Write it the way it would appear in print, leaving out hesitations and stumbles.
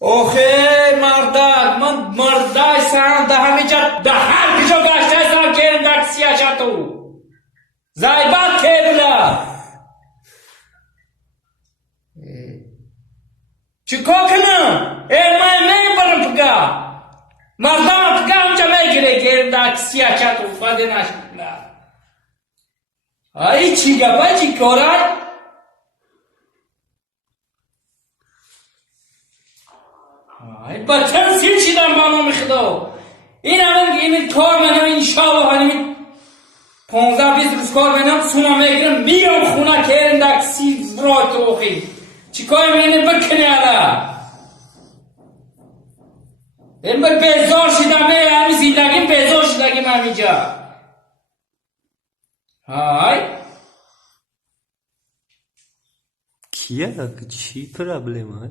آخه مردک من مردای سرم ده همیجا ده هر کجا گشته سرم کردم در سیاچه تو زایبات کردلا چیکار کنم؟ من نمیبرم پگاه مردم پگاه اونجا میگیره کردم در سیاچه تو فاده نشد ای چی گفت چی کارای؟ بچه سیر چیدم با نام خدا این کار منم این شاب هنمی 15-20 روز کار منم سونا میگیرم میام خونه کردم در سی برای تو بخی چی کار منه بکنه علا این بر بیزار شدم همی زندگیم بیزار شدگیم همیجا های کیه؟ چی پرابلم های؟